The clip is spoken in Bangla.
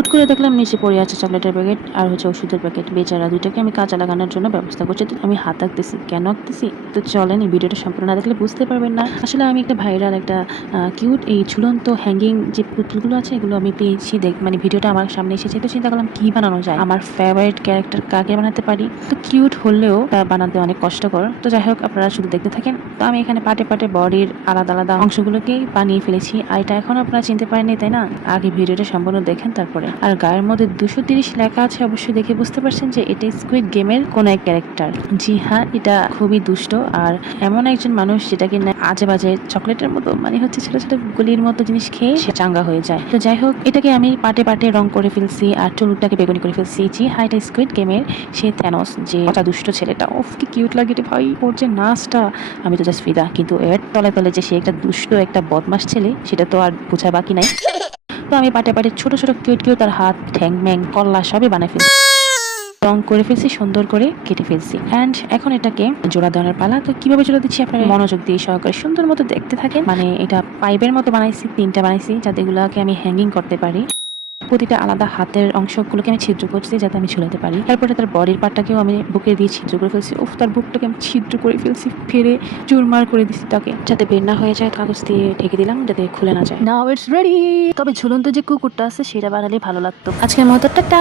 হুট করে দেখলাম নিচে পড়ে আছে চকলেটের প্যাকেট আর ওষুধের প্যাকেট। বেচারা দুইটাকে আমি কাজে লাগানোর জন্য ব্যবস্থা করছি। তো আমি হাত আঁকতেছি, কেন আঁকতেছি তো চলেন এই ভিডিওটা সম্পূর্ণ না দেখলে বুঝতে পারবেন না। আসলে আমি একটা ভাইরাল একটা কিউট এই ঝুলন্ত হ্যাঙ্গিং যে পুতুলগুলো আছে এগুলো আমি পেয়েছি, মানে ভিডিওটা আমার সামনে এসেছে, তো চিন্তা করলাম কি বানানো যায়, আমার ফেভারিট ক্যারেক্টার কাকে বানাতে পারি। তো কিউট হলেও বানাতে অনেক কষ্টকর। তো যাই হোক, আপনারা শুধু দেখতে থাকেন। তো আমি এখানে পাটে পাটে বডির আলাদা আলাদা অংশগুলোকেই বানিয়ে ফেলেছি। আর এটা এখন আপনারা চিনতে পারেননি তাই না? আগে ভিডিওটা সম্পূর্ণ দেখেন তারপরে। আর গায়ের মধ্যে 230 লেখা আছে, অবশ্যই দেখে বুঝতে পারছেন যে এটা স্কুইড গেমের কোন এক ক্যারেক্টার। জি হ্যাঁ, এটা খুবই দুষ্ট আর এমন একজন মানুষ যেটাকে আজে বাজে চকলেটের মতো মানে হচ্ছে ছোট ছোট গুলির মতো জিনিস খেয়ে সে চাঙ্গা হয়ে যায়। তো যাই হোক, এটাকে আমি পাটে পাটে রং করে ফেলছি আর চুলটাকে বেগুনি করে ফেলছি। জি হ্যাঁ, এটা স্কুইড গেমের সে থ্যানোস, যে দুষ্ট ছেলেটা। ওফ কি কিউট লাগে রে ভাই, ওর যে নাচটা, আমি তো জাস্ট ফিদা। কিন্তু এর তলে তলে যে সে একটা দুষ্ট একটা বদমাস ছেলে সেটা তো আর বোঝা বাকি নাই। তো আমি পাটে পাটে ছোট ছোট কিউট কিউট তার হাত, ঠ্যাং ম্যাং, কল্লা সবই বানাই ফেলছি, রং করে ফেলছি, সুন্দর করে কেটে ফেলছি। অ্যান্ড এখন এটাকে জোড়া দেওয়ার পালা। তো কিভাবে জোড়া দিচ্ছি আপনারা মনোযোগ দিয়ে সহকারে সুন্দর মতো দেখতে থাকেন। মানে এটা পাইপের মতো বানাইছি, 3টা বানাইছি যাতে এগুলাকে আমি হ্যাঙ্গিং করতে পারি। প্রতিটা আলাদা হাতের অংশগুলোকে আমি ছিদ্র করছি যাতে আমি ঝুলাতে পারি। তারপরে তার বডির পার্টটাকেও আমি বুকে দিয়ে ছিদ্র করে ফেলছি। উফ, তার বুকটাকে আমি ছিদ্র করে ফেলছি, ফেরে চুরমার করে দিচ্ছি তাকে, যাতে বের না হয়ে যায়। কাগজ দিয়ে ঢেকে দিলাম যাতে খুলে না যায়। Now it's ready. তবে ঝুলন্ত যে কুকুরটা আছে সেটা বানালে ভালো লাগতো। আজকের মতো টাটা।